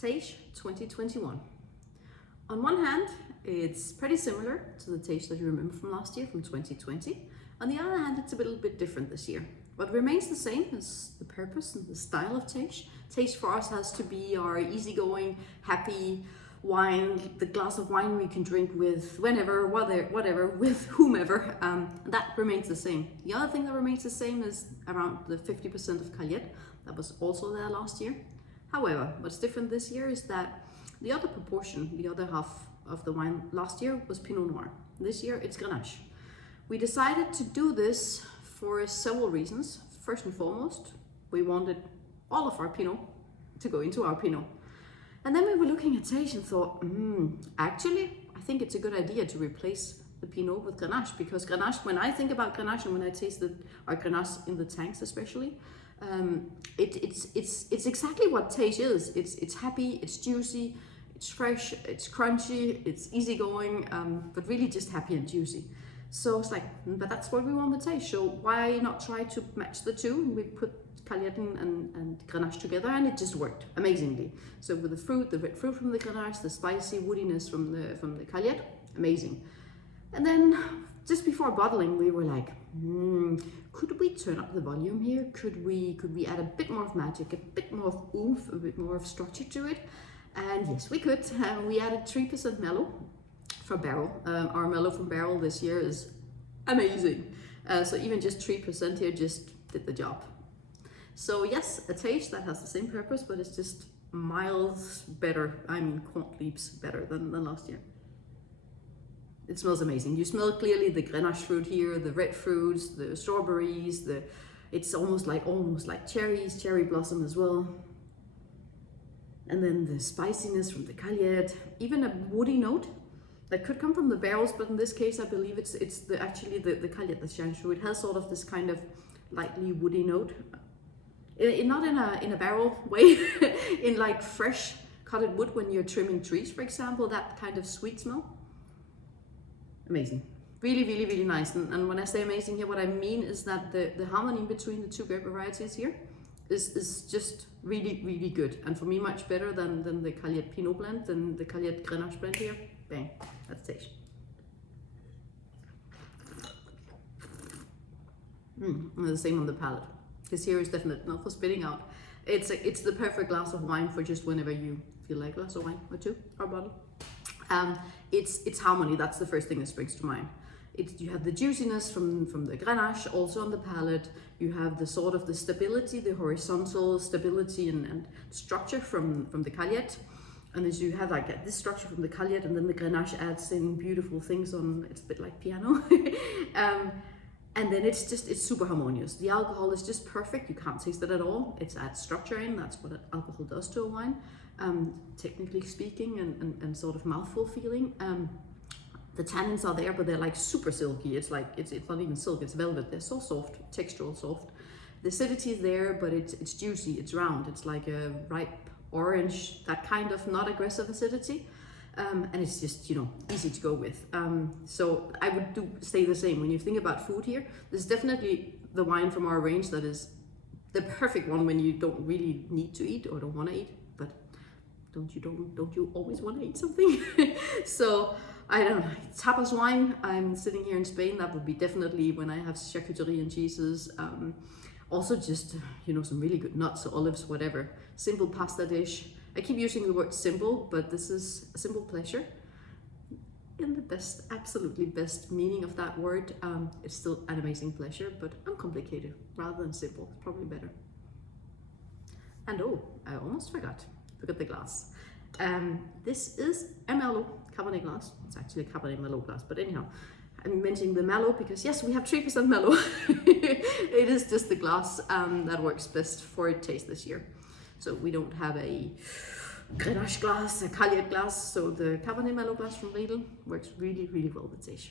Teix 2021. On one hand, it's pretty similar to the Teix that you remember from last year, from 2020. On the other hand, it's a little bit different this year. What remains the same is the purpose and the style of Teix. Teix for us has to be our easygoing, happy wine, the glass of wine we can drink with whenever, whatever, with whomever. That remains the same. The other thing that remains the same is around the 50% of Caillet. That was also there last year. However, what's different this year is that the other proportion, the other half of the wine last year was Pinot Noir. This year it's Grenache. We decided to do this for several reasons. First and foremost, we wanted all of our Pinot to go into our Pinot. And then we were looking at Teix and thought, actually, I think it's a good idea to replace the Pinot with Grenache, because Grenache, when I think about Grenache and when I taste our Grenache in the tanks especially, it's exactly what Teix is. It's happy, it's juicy, it's fresh, it's crunchy, it's easygoing, but really just happy and juicy. So it's like, but that's what we want with Teix. So why not try to match the two? We put Caillet and Grenache together, and it just worked amazingly. So with the fruit, the red fruit from the Grenache, the spicy woodiness from the Caillet, amazing. And then just before bottling, we were like, could we turn up the volume here? Could we add a bit more of magic, a bit more of oomph, a bit more of structure to it? And yes, we could. We added 3% Merlot from barrel. Our Merlot from barrel this year is amazing. So even just 3% here just did the job. So yes, a Teix that has the same purpose, but it's just miles better. I mean, quant leaps better than last year. It smells amazing. You smell clearly the Grenache fruit here, the red fruits, the strawberries, it's almost like cherries, cherry blossom as well. And then the spiciness from the Caillet, even a woody note that could come from the barrels, but in this case, I believe it's actually the Caillet that shines through. It has sort of this kind of lightly woody note. Not in a barrel way, in like fresh cutted wood when you're trimming trees, for example, that kind of sweet smell. Amazing. Really, really, really nice. And when I say amazing here, what I mean is that the harmony between the two grape varieties here is just really, really good. And for me, much better than the Caillet Pinot blend, than the Caillet Grenache blend here. Bang, that's Teix. And the same on the palate. This here is definitely not for spitting out. It's the perfect glass of wine for just whenever you feel like a glass of wine or two or a bottle. It's harmony. That's the first thing that springs to mind. You have the juiciness from the Grenache also on the palate. You have the sort of the stability, the horizontal stability and structure from the Caillet. And then you have like this structure from the Caillet, and then the Grenache adds in beautiful things on. It's a bit like piano. And then it's super harmonious. The alcohol is just perfect. You can't taste it at all. It adds structure in. That's what alcohol does to a wine, technically speaking, and sort of mouthful feeling. The tannins are there, but they're like super silky. It's like it's not even silk. It's velvet. They're so soft, textural soft. The acidity is there, but it's juicy. It's round. It's like a ripe orange. That kind of not aggressive acidity. And it's just, easy to go with. So I would say the same. When you think about food here, this is definitely the wine from our range that is the perfect one when you don't really need to eat or don't want to eat. But don't you always want to eat something? So I don't know. Tapas wine. I'm sitting here in Spain. That would be definitely when I have charcuterie and cheeses. Also just, some really good nuts, olives, whatever. Simple pasta dish. I keep using the word simple, but this is a simple pleasure. In the best, absolutely best meaning of that word, it's still an amazing pleasure, but uncomplicated rather than simple. It's probably better. And I almost forgot. Look at the glass. This is a Merlot Cabernet glass. It's actually a Cabernet Merlot glass, but anyhow, I'm mentioning the Merlot because yes, we have 3% Merlot. It is just the glass that works best for a taste this year. So we don't have a Grenache glass, a Caillet glass, so the Cabernet Merlot glass from Lidl works really, really well with Teix.